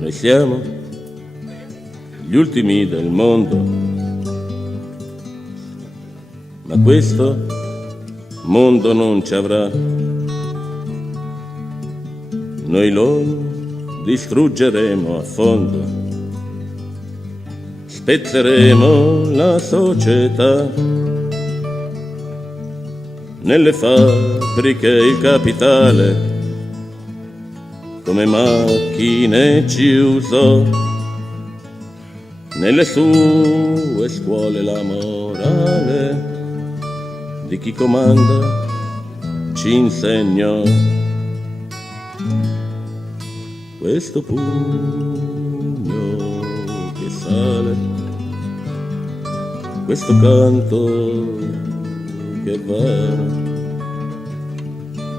Noi siamo gli ultimi del mondo, ma questo mondo non ci avrà. Noi lo distruggeremo a fondo, spezzeremo la società. Nelle fabbriche il capitale come macchine ci usò, nelle sue scuole la morale di chi comanda ci insegnò. Questo pugno che sale, questo canto che va,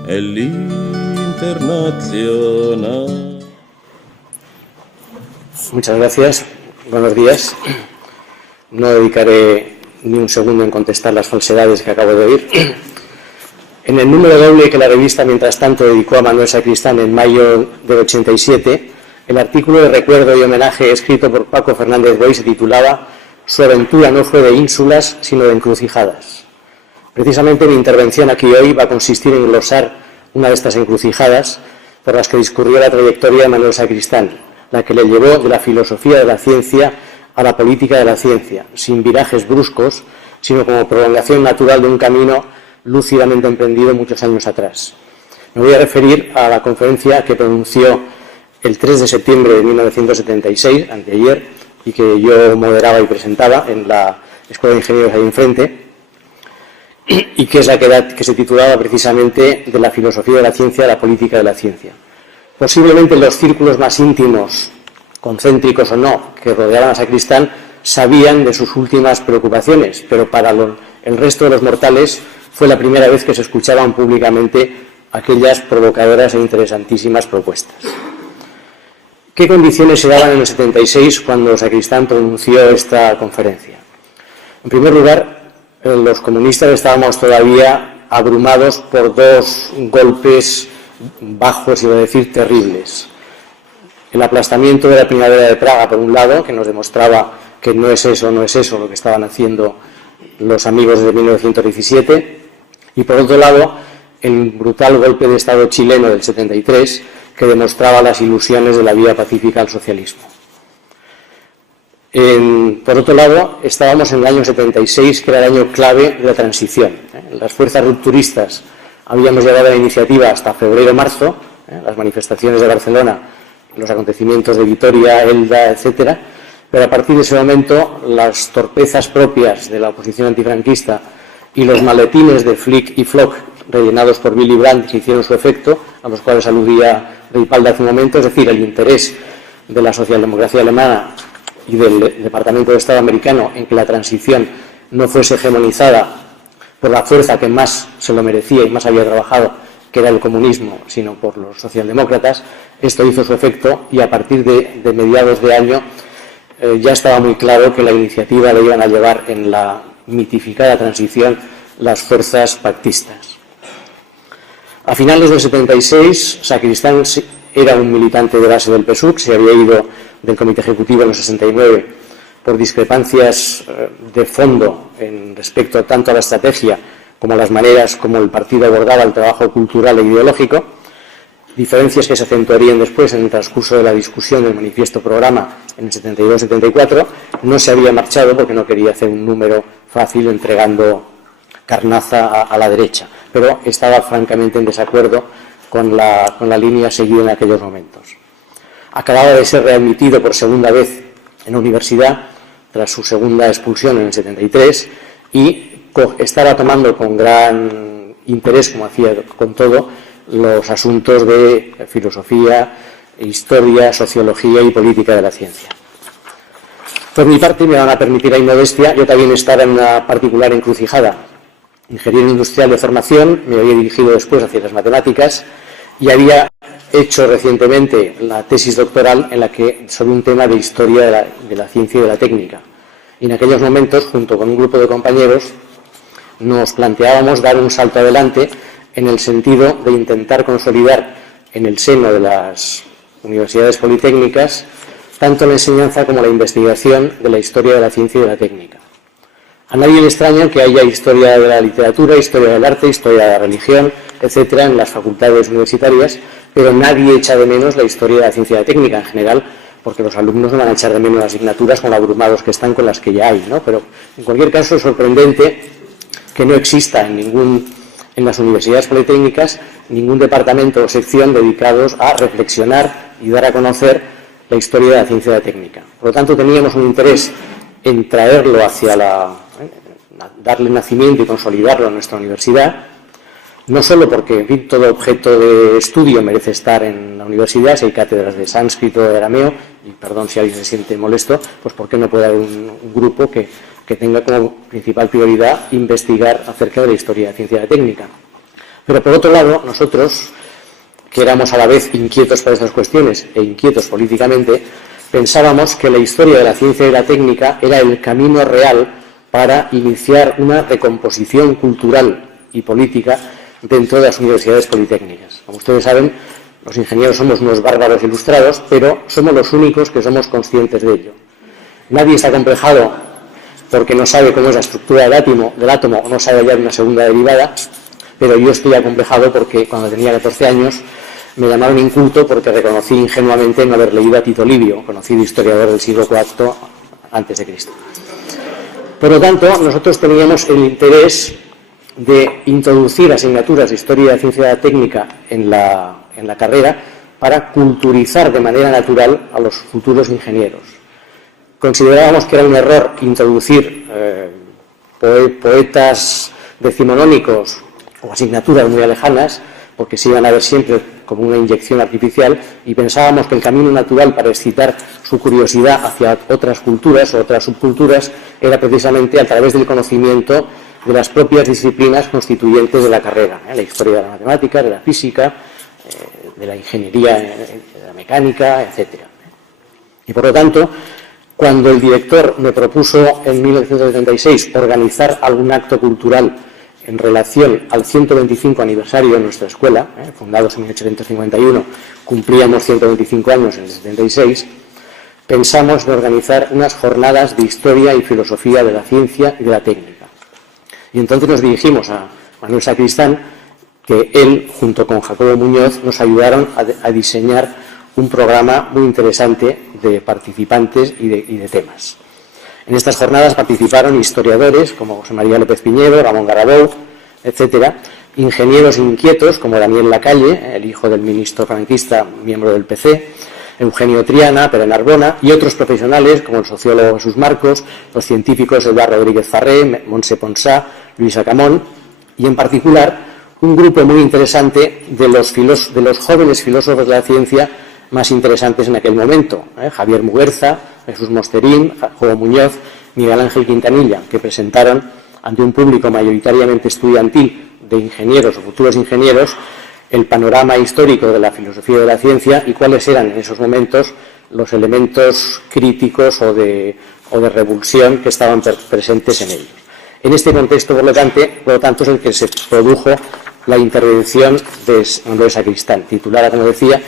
è l'Internacional. Muchas gracias. Buenos días. No dedicaré ni un segundo en contestar las falsedades que acabo de oír. En el número doble que la revista Mientras Tanto dedicó a Manuel Sacristán en mayo del 87, el artículo de recuerdo y homenaje escrito por Paco Fernández Boy se titulaba «Su aventura no fue de ínsulas, sino de encrucijadas». Precisamente mi intervención aquí hoy va a consistir en glosar una de estas encrucijadas por las que discurrió la trayectoria de Manuel Sacristán, la que le llevó de la filosofía de la ciencia a la política de la ciencia, sin virajes bruscos, sino como prolongación natural de un camino lúcidamente emprendido muchos años atrás. Me voy a referir a la conferencia que pronunció el 3 de septiembre de 1976, anteayer, y que yo moderaba y presentaba en la Escuela de Ingenieros ahí enfrente, y que es la que se titulaba precisamente de la filosofía de la ciencia a la política de la ciencia. Posiblemente los círculos más íntimos, concéntricos o no, que rodeaban a Sacristán, sabían de sus últimas preocupaciones, pero para el resto de los mortales fue la primera vez que se escuchaban públicamente aquellas provocadoras e interesantísimas propuestas. ¿Qué condiciones se daban en el 76 cuando Sacristán pronunció esta conferencia? En primer lugar, los comunistas estábamos todavía abrumados por dos golpes bajos, iba a decir, terribles. El aplastamiento de la primavera de Praga, por un lado, que nos demostraba que no es eso lo que estaban haciendo los amigos de 1917, y por otro lado, el brutal golpe de Estado chileno del 73, que demostraba las ilusiones de la vía pacífica al socialismo. Por otro lado, estábamos en el año 76, que era el año clave de la transición. Las fuerzas rupturistas habíamos llevado la iniciativa hasta febrero-marzo, las manifestaciones de Barcelona, los acontecimientos de Vitoria, Elda, etcétera, pero a partir de ese momento las torpezas propias de la oposición antifranquista y los maletines de Flick y Flock rellenados por Willy Brandt que hicieron su efecto, a los cuales aludía Reipaldi hace un momento, es decir, el interés de la socialdemocracia alemana y del Departamento de Estado americano en que la transición no fuese hegemonizada por la fuerza que más se lo merecía y más había trabajado, que era el comunismo, sino por los socialdemócratas. Esto hizo su efecto y a partir de mediados de año ya estaba muy claro que la iniciativa la iban a llevar en la mitificada transición las fuerzas pactistas. A finales del 76, Sacristán era un militante de base del PSUC, se había ido del Comité Ejecutivo en el 69 por discrepancias de fondo en respecto tanto a la estrategia como a las maneras como el partido abordaba el trabajo cultural e ideológico, diferencias que se acentuarían después en el transcurso de la discusión del manifiesto programa en el 72-74. No se había marchado porque no quería hacer un número fácil entregando carnaza a la derecha, pero estaba francamente en desacuerdo con la línea seguida en aquellos momentos. Acababa de ser readmitido por segunda vez en la universidad tras su segunda expulsión en el 73 y estaba tomando con gran interés, como hacía con todo, los asuntos de filosofía, historia, sociología y política de la ciencia. Por mi parte, me van a permitir la inmodestia, yo también estaba en una particular encrucijada. Ingeniero industrial de formación, me había dirigido después hacia las matemáticas y había hecho recientemente la tesis doctoral sobre un tema de historia de la ciencia y de la técnica. Y en aquellos momentos, junto con un grupo de compañeros, nos planteábamos dar un salto adelante en el sentido de intentar consolidar en el seno de las universidades politécnicas tanto la enseñanza como la investigación de la historia de la ciencia y de la técnica. A nadie le extraña que haya historia de la literatura, historia del arte, historia de la religión, etcétera, en las facultades universitarias, pero nadie echa de menos la historia de la ciencia y la técnica en general, porque los alumnos no van a echar de menos las asignaturas con lo abrumados que están con las que ya hay, ¿no? Pero en cualquier caso es sorprendente que no exista en las universidades politécnicas ningún departamento o sección dedicados a reflexionar y dar a conocer la historia de la ciencia y la técnica. Por lo tanto, teníamos un interés en traerlo darle nacimiento y consolidarlo en nuestra universidad, no solo porque, en fin, todo objeto de estudio merece estar en la universidad, si hay cátedras de sánscrito, de arameo, y perdón si alguien se siente molesto, pues ¿por qué no puede haber un grupo que tenga como principal prioridad investigar acerca de la historia de la ciencia y la técnica? Pero por otro lado, nosotros, que éramos a la vez inquietos para estas cuestiones e inquietos políticamente, pensábamos que la historia de la ciencia y la técnica era el camino real para iniciar una recomposición cultural y política dentro de las universidades politécnicas. Como ustedes saben, los ingenieros somos unos bárbaros ilustrados, pero somos los únicos que somos conscientes de ello. Nadie está acomplejado porque no sabe cómo es la estructura del átomo o no sabe hallar una segunda derivada, pero yo estoy acomplejado porque cuando tenía 14 años me llamaron inculto porque reconocí ingenuamente no haber leído a Tito Livio, conocido historiador del siglo IV a.C. Por lo tanto, nosotros teníamos el interés de introducir asignaturas de historia de la ciencia y la técnica en la carrera para culturizar de manera natural a los futuros ingenieros. Considerábamos que era un error introducir poetas decimonónicos o asignaturas muy lejanas, porque se iban a ver siempre como una inyección artificial, y pensábamos que el camino natural para excitar su curiosidad hacia otras culturas o otras subculturas era precisamente a través del conocimiento de las propias disciplinas constituyentes de la carrera, la historia de la matemática, de la física, de la ingeniería, de la mecánica, etcétera. Y por lo tanto, cuando el director me propuso en 1976 organizar algún acto cultural en relación al 125 aniversario de nuestra escuela, fundados en 1851, cumplíamos 125 años en el 76, pensamos en organizar unas jornadas de historia y filosofía de la ciencia y de la técnica. Y entonces nos dirigimos a Manuel Sacristán, que él, junto con Jacobo Muñoz, nos ayudaron a diseñar un programa muy interesante de participantes y de temas. En estas jornadas participaron historiadores como José María López Piñedo, Ramón Garabou, etcétera, ingenieros inquietos como Daniel Lacalle, el hijo del ministro franquista, miembro del PC, Eugenio Triana, Pere Narbona, y otros profesionales como el sociólogo Jesús Marcos, los científicos Eduardo Rodríguez Farré, Montse Ponsá, Luisa Camón, y en particular un grupo muy interesante de los jóvenes filósofos de la ciencia más interesantes en aquel momento, Javier Muguerza, Jesús Mosterín, Jacobo Muñoz, Miguel Ángel Quintanilla, que presentaron ante un público mayoritariamente estudiantil de ingenieros o futuros ingenieros el panorama histórico de la filosofía de la ciencia y cuáles eran en esos momentos los elementos críticos o de revulsión que estaban presentes en ellos. En este contexto, por lo tanto, es el que se produjo la intervención de Manuel Sacristán, titulada, como decía,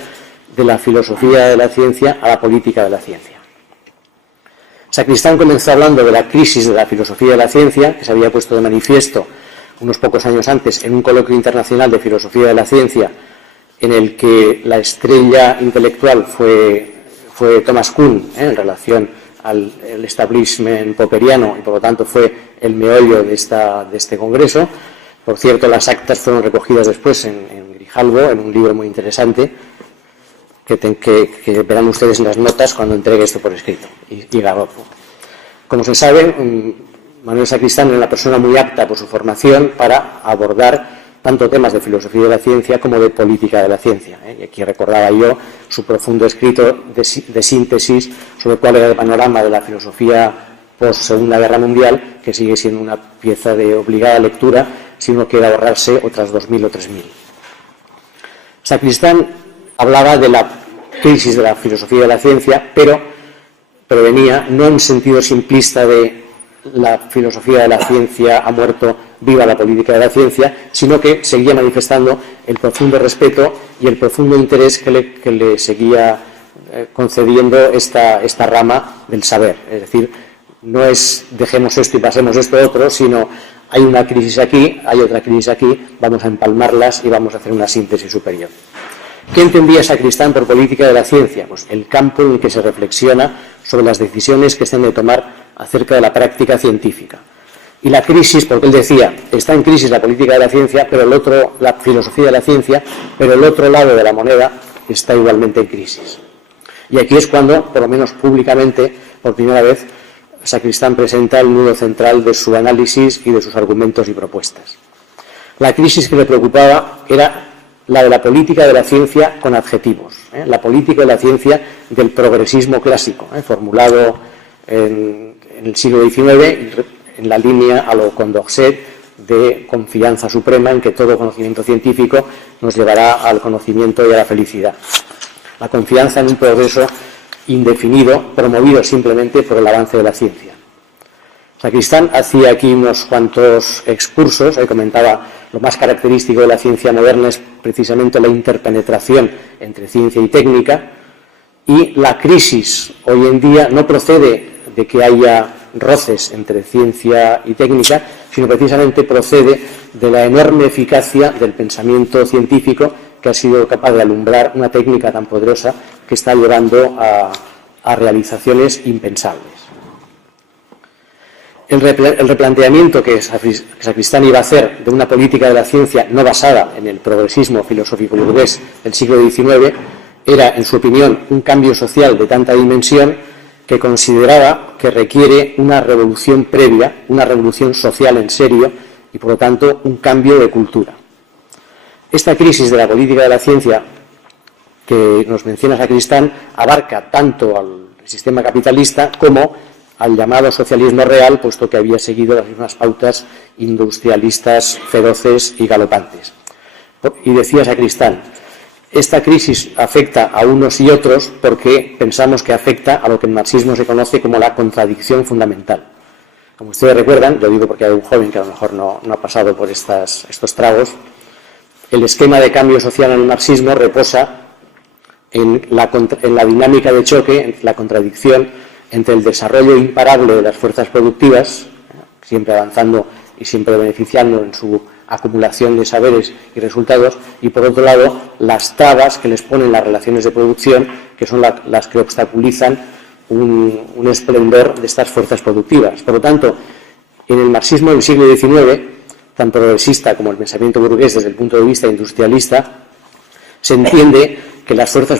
de la filosofía de la ciencia a la política de la ciencia. Sacristán comenzó hablando de la crisis de la filosofía de la ciencia, que se había puesto de manifiesto unos pocos años antes en un coloquio internacional de filosofía de la ciencia, en el que la estrella intelectual fue Thomas Kuhn, en relación al establishment popperiano, y por lo tanto fue el meollo de este congreso. Por cierto, las actas fueron recogidas después en Grijalbo, en un libro muy interesante, que verán ustedes en las notas cuando entregue esto por escrito, y grabado. Como se sabe, Manuel Sacristán era una persona muy apta por su formación para abordar tanto temas de filosofía de la ciencia como de política de la ciencia. Y aquí recordaba yo su profundo escrito de síntesis sobre cuál era el panorama de la filosofía post-Segunda Guerra Mundial, que sigue siendo una pieza de obligada lectura si uno quiere ahorrarse otras 2.000 o 3.000. Sacristán hablaba de la crisis de la filosofía de la ciencia, pero venía no en sentido simplista de la filosofía de la ciencia ha muerto viva la política de la ciencia, sino que seguía manifestando el profundo respeto y el profundo interés que le seguía concediendo esta rama del saber. Es decir, no es dejemos esto y pasemos esto otro, sino hay una crisis aquí, hay otra crisis aquí, vamos a empalmarlas y vamos a hacer una síntesis superior. ¿Qué entendía Sacristán por política de la ciencia? Pues el campo en el que se reflexiona sobre las decisiones que se han de tomar acerca de la práctica científica. Y la crisis, porque él decía, está en crisis la política de la ciencia, pero la filosofía de la ciencia, pero el otro lado de la moneda está igualmente en crisis. Y aquí es cuando, por lo menos públicamente, por primera vez, Sacristán presenta el nudo central de su análisis y de sus argumentos y propuestas. La crisis que le preocupaba era la de la política de la ciencia con adjetivos, la política de la ciencia del progresismo clásico, formulado en el siglo XIX, en la línea a lo Condorcet de confianza suprema en que todo conocimiento científico nos llevará al conocimiento y a la felicidad. La confianza en un progreso indefinido, promovido simplemente por el avance de la ciencia. Sacristán hacía aquí unos cuantos excursos, ahí comentaba lo más característico de la ciencia moderna es precisamente la interpenetración entre ciencia y técnica, y la crisis hoy en día no procede de que haya roces entre ciencia y técnica, sino precisamente procede de la enorme eficacia del pensamiento científico que ha sido capaz de alumbrar una técnica tan poderosa que está llevando a realizaciones impensables. El replanteamiento que Sacristán iba a hacer de una política de la ciencia no basada en el progresismo filosófico burgués del siglo XIX era, en su opinión, un cambio social de tanta dimensión que consideraba que requiere una revolución previa, una revolución social en serio y, por lo tanto, un cambio de cultura. Esta crisis de la política de la ciencia que nos menciona Sacristán abarca tanto al sistema capitalista como al llamado socialismo real, puesto que había seguido las mismas pautas industrialistas feroces y galopantes. Y decía Sacristán, esta crisis afecta a unos y otros porque pensamos que afecta a lo que en marxismo se conoce como la contradicción fundamental. Como ustedes recuerdan, lo digo porque hay un joven que a lo mejor no ha pasado por estos tragos, el esquema de cambio social en el marxismo reposa en la dinámica de choque, en la contradicción entre el desarrollo imparable de las fuerzas productivas, siempre avanzando y siempre beneficiando en su acumulación de saberes y resultados, y por otro lado las trabas que les ponen las relaciones de producción, que son las que obstaculizan un esplendor de estas fuerzas productivas. Por lo tanto, en el marxismo del siglo XIX, tan progresista como el pensamiento burgués desde el punto de vista industrialista, se entiende a las fuerzas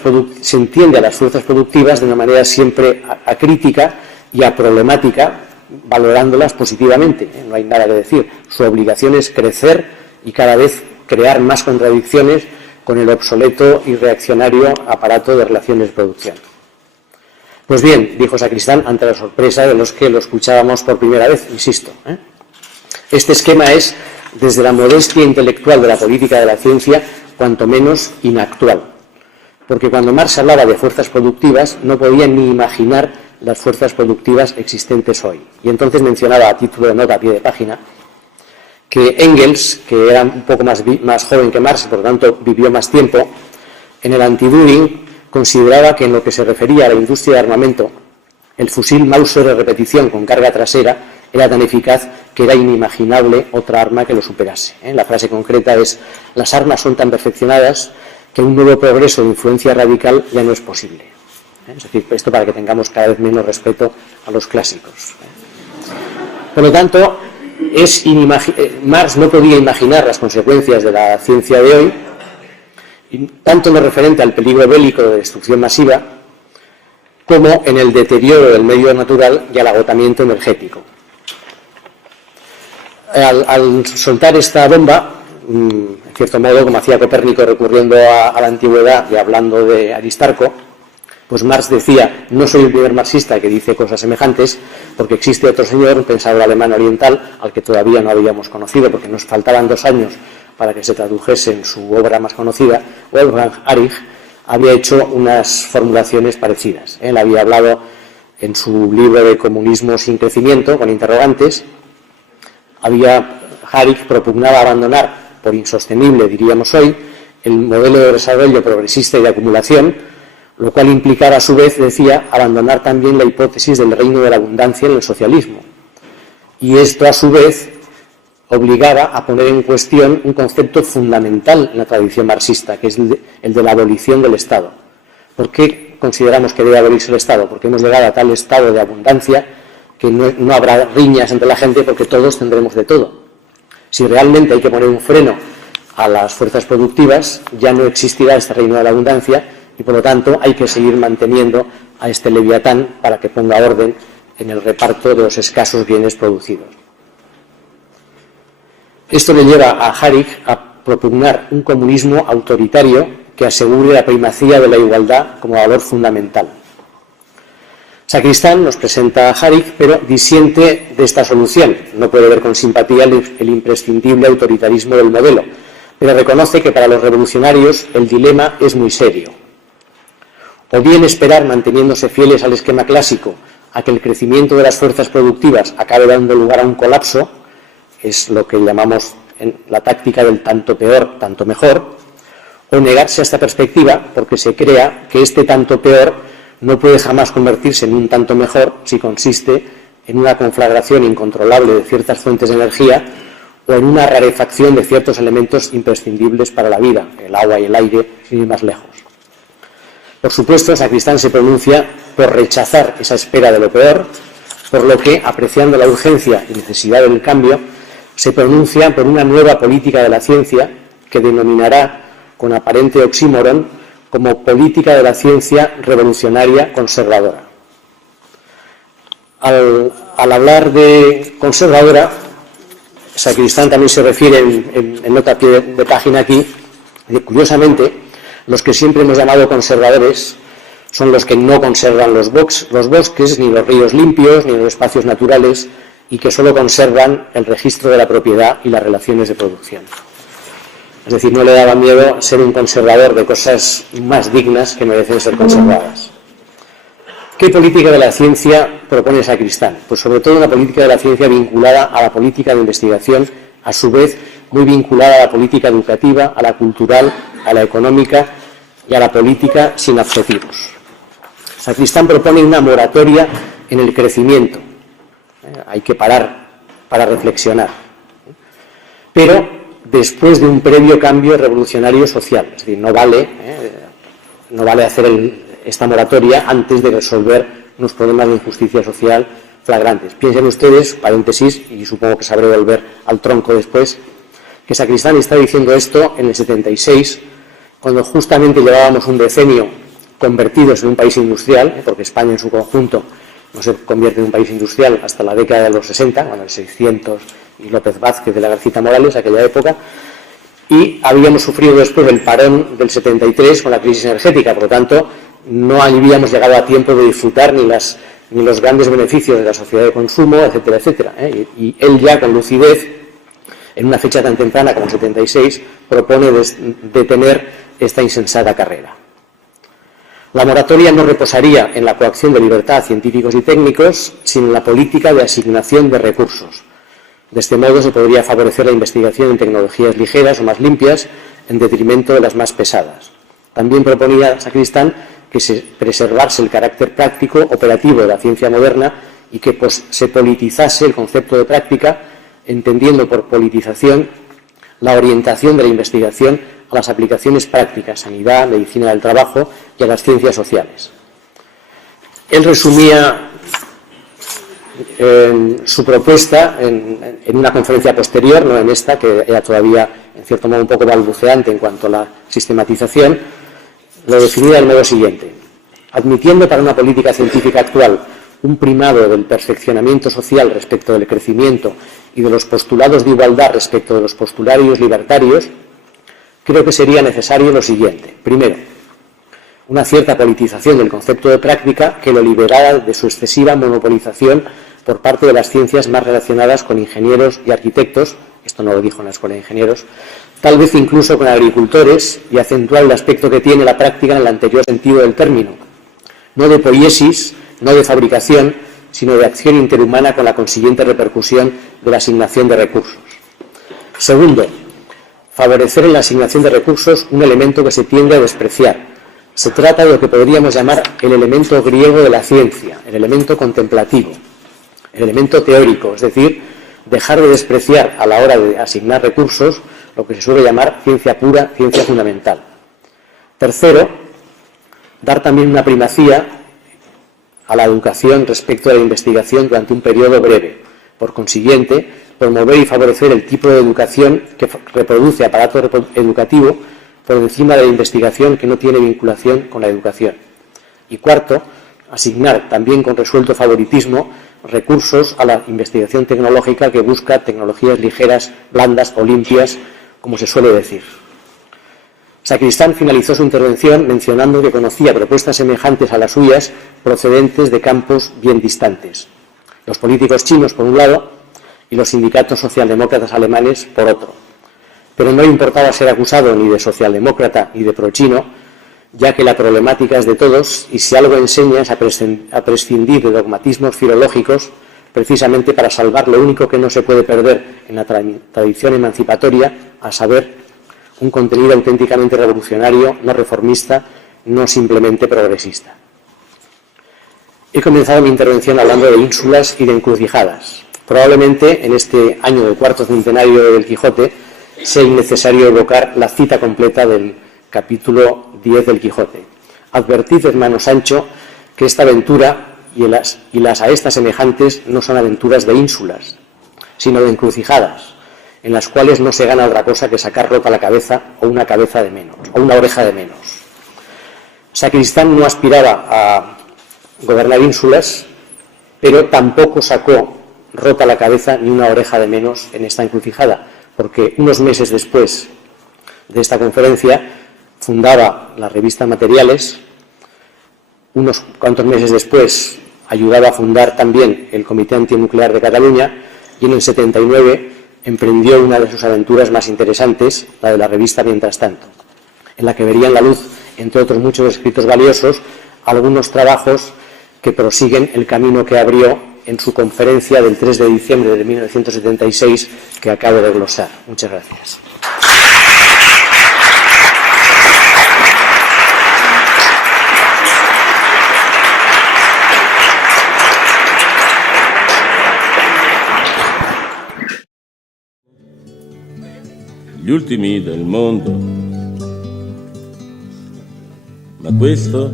productivas de una manera siempre acrítica y problemática, valorándolas positivamente. No hay nada que decir. Su obligación es crecer y cada vez crear más contradicciones con el obsoleto y reaccionario aparato de relaciones de producción. Pues bien, dijo Sacristán ante la sorpresa de los que lo escuchábamos por primera vez, insisto. Este esquema es, desde la modestia intelectual de la política de la ciencia, cuanto menos inactual. Porque cuando Marx hablaba de fuerzas productivas, no podía ni imaginar las fuerzas productivas existentes hoy. Y entonces mencionaba, a título de nota a pie de página, que Engels, que era un poco más joven que Marx y por lo tanto vivió más tiempo, en el anti-Düring consideraba que en lo que se refería a la industria de armamento, el fusil Mauser de repetición con carga trasera era tan eficaz que era inimaginable otra arma que lo superase. La frase concreta es: las armas son tan perfeccionadas que un nuevo progreso de influencia radical ya no es posible. Es decir, esto para que tengamos cada vez menos respeto a los clásicos. Por lo tanto, Marx no podía imaginar las consecuencias de la ciencia de hoy, tanto en lo referente al peligro bélico de destrucción masiva, como en el deterioro del medio natural y al agotamiento energético. Al soltar esta bomba, en cierto modo, como hacía Copérnico recurriendo a la antigüedad y hablando de Aristarco, pues Marx decía: no soy el primer marxista que dice cosas semejantes, porque existe otro señor, un pensador alemán oriental, al que todavía no habíamos conocido, porque nos faltaban 2 años para que se tradujese en su obra más conocida. Wolfgang Arich había hecho unas formulaciones parecidas. Él había hablado en su libro de Comunismo sin crecimiento, con interrogantes, había Harich propugnaba abandonar, por insostenible diríamos hoy, el modelo de desarrollo progresista y de acumulación, lo cual implicaba a su vez, decía, abandonar también la hipótesis del reino de la abundancia en el socialismo. Y esto a su vez obligaba a poner en cuestión un concepto fundamental en la tradición marxista, que es el de la abolición del Estado. ¿Por qué consideramos que debe abolirse el Estado? Porque hemos llegado a tal estado de abundancia que no habrá riñas entre la gente porque todos tendremos de todo. Si realmente hay que poner un freno a las fuerzas productivas, ya no existirá este reino de la abundancia y por lo tanto hay que seguir manteniendo a este leviatán para que ponga orden en el reparto de los escasos bienes producidos. Esto le lleva a Harich a propugnar un comunismo autoritario que asegure la primacía de la igualdad como valor fundamental. Sacristán nos presenta a Harich, pero disiente de esta solución. No puede ver con simpatía el imprescindible autoritarismo del modelo, pero reconoce que para los revolucionarios el dilema es muy serio. O bien esperar, manteniéndose fieles al esquema clásico, a que el crecimiento de las fuerzas productivas acabe dando lugar a un colapso, es lo que llamamos en la táctica del tanto peor, tanto mejor, o negarse a esta perspectiva porque se crea que este tanto peor no puede jamás convertirse en un tanto mejor si consiste en una conflagración incontrolable de ciertas fuentes de energía o en una rarefacción de ciertos elementos imprescindibles para la vida, el agua y el aire, sin ir más lejos. Por supuesto, Sacristán se pronuncia por rechazar esa espera de lo peor, por lo que, apreciando la urgencia y necesidad del cambio, se pronuncia por una nueva política de la ciencia que denominará, con aparente oxímoron, como política de la ciencia revolucionaria conservadora. Al hablar de conservadora, Sacristán también se refiere en nota a pie de página aquí, curiosamente, los que siempre hemos llamado conservadores son los que no conservan los bosques, ni los ríos limpios, ni los espacios naturales, y que solo conservan el registro de la propiedad y las relaciones de producción. Es decir, no le daba miedo ser un conservador de cosas más dignas que merecen ser conservadas. ¿Qué política de la ciencia propone Sacristán? Pues sobre todo una política de la ciencia vinculada a la política de investigación, a su vez muy vinculada a la política educativa, a la cultural, a la económica y a la política sin objetivos. Sacristán propone una moratoria en el crecimiento. Hay que parar para reflexionar. Pero después de un previo cambio revolucionario social. Es decir, no vale hacer esta moratoria antes de resolver unos problemas de injusticia social flagrantes. Piensen ustedes, paréntesis, y supongo que sabré volver al tronco después, que Sacristán está diciendo esto en el 76, cuando justamente llevábamos un decenio convertidos en un país industrial, porque España en su conjunto no se convierte en un país industrial hasta la década de los 60, cuando el 600 y López Vázquez de la Garcita Morales, aquella época, y habíamos sufrido después el parón del 73 con la crisis energética, por lo tanto no habíamos llegado a tiempo de disfrutar ni los grandes beneficios de la sociedad de consumo, etcétera, etcétera. Y él ya con lucidez, en una fecha tan temprana como el 76, propone detener esta insensata carrera. La moratoria no reposaría en la coacción de libertad a científicos y técnicos, sino en la política de asignación de recursos. De este modo se podría favorecer la investigación en tecnologías ligeras o más limpias en detrimento de las más pesadas. También proponía Sacristán que se preservase el carácter práctico operativo de la ciencia moderna y que se politizase el concepto de práctica, entendiendo por politización la orientación de la investigación a las aplicaciones prácticas, sanidad, medicina del trabajo y a las ciencias sociales. Él resumía su propuesta en una conferencia posterior, no en esta, que era todavía en cierto modo un poco balbuceante en cuanto a la sistematización. Lo definía del modo siguiente: admitiendo para una política científica actual un primado del perfeccionamiento social respecto del crecimiento y de los postulados de igualdad respecto de los postulados libertarios, creo que sería necesario lo siguiente. Primero, una cierta politización del concepto de práctica que lo liberara de su excesiva monopolización por parte de las ciencias más relacionadas con ingenieros y arquitectos, esto no lo dijo en la Escuela de Ingenieros, tal vez incluso con agricultores, y acentuar el aspecto que tiene la práctica en el anterior sentido del término, no de poiesis, no de fabricación, sino de acción interhumana con la consiguiente repercusión de la asignación de recursos. Segundo, favorecer en la asignación de recursos un elemento que se tiende a despreciar. Se trata de lo que podríamos llamar el elemento griego de la ciencia, el elemento contemplativo, el elemento teórico, es decir, dejar de despreciar a la hora de asignar recursos lo que se suele llamar ciencia pura, ciencia fundamental. Tercero, dar también una primacía a la educación respecto a la investigación durante un periodo breve. Por consiguiente, promover y favorecer el tipo de educación que reproduce aparato educativo por encima de la investigación que no tiene vinculación con la educación. Y cuarto, asignar también con resuelto favoritismo recursos a la investigación tecnológica que busca tecnologías ligeras, blandas o limpias, como se suele decir. Sacristán finalizó su intervención mencionando que conocía propuestas semejantes a las suyas procedentes de campos bien distantes. Los políticos chinos, por un lado, y los sindicatos socialdemócratas alemanes, por otro. Pero no importaba ser acusado ni de socialdemócrata ni de prochino, ya que la problemática es de todos y si algo enseña es a prescindir de dogmatismos filológicos precisamente para salvar lo único que no se puede perder en la tradición emancipatoria, a saber, un contenido auténticamente revolucionario, no reformista, no simplemente progresista. He comenzado mi intervención hablando de ínsulas y de encrucijadas. Probablemente en este año del cuarto centenario del Quijote sea innecesario evocar la cita completa del capítulo 10 del Quijote. Advertid, hermano Sancho, que esta aventura y las a estas semejantes no son aventuras de ínsulas, sino de encrucijadas, en las cuales no se gana otra cosa que sacar rota la cabeza o una cabeza de menos, o una oreja de menos. Sacristán no aspiraba a gobernar ínsulas, pero tampoco sacó rota la cabeza ni una oreja de menos en esta encrucijada, porque unos meses después de esta conferencia fundaba la revista Materiales, unos cuantos meses después ayudaba a fundar también el Comité Antinuclear de Cataluña y en el 79 emprendió una de sus aventuras más interesantes, la de la revista Mientras Tanto, en la que verían la luz, entre otros muchos escritos valiosos, algunos trabajos que prosiguen el camino que abrió en su conferencia del 3 de diciembre de 1976 que acabo de glosar. Muchas gracias. Gli ultimi del mondo, ma questo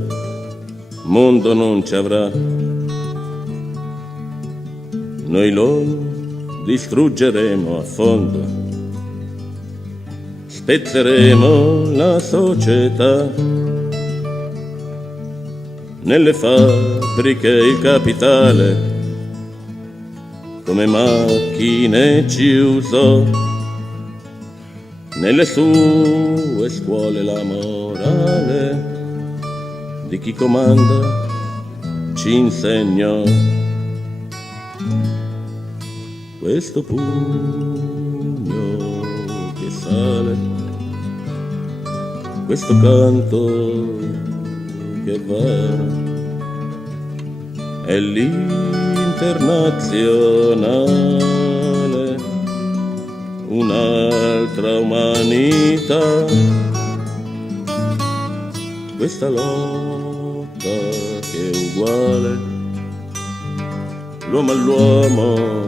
mondo non ci avrà. Noi lo distruggeremo a fondo, spezzeremo la società, nelle fabbriche il capitale, come macchine ci usò, nelle sue scuole la morale di chi comanda ci insegnò. Questo pugno che sale, questo canto che va, è l'internazionale, un'altra umanità. Questa lotta che è uguale, l'uomo all'uomo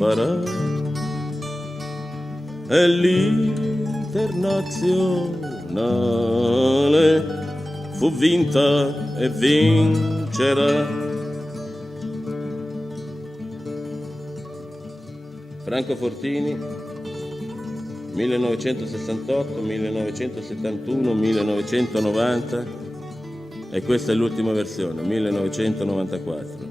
farà, è l'internazionale, fu vinta e vincerà. Franco Fortini, 1968, 1971, 1990 e questa è l'ultima versione, 1994.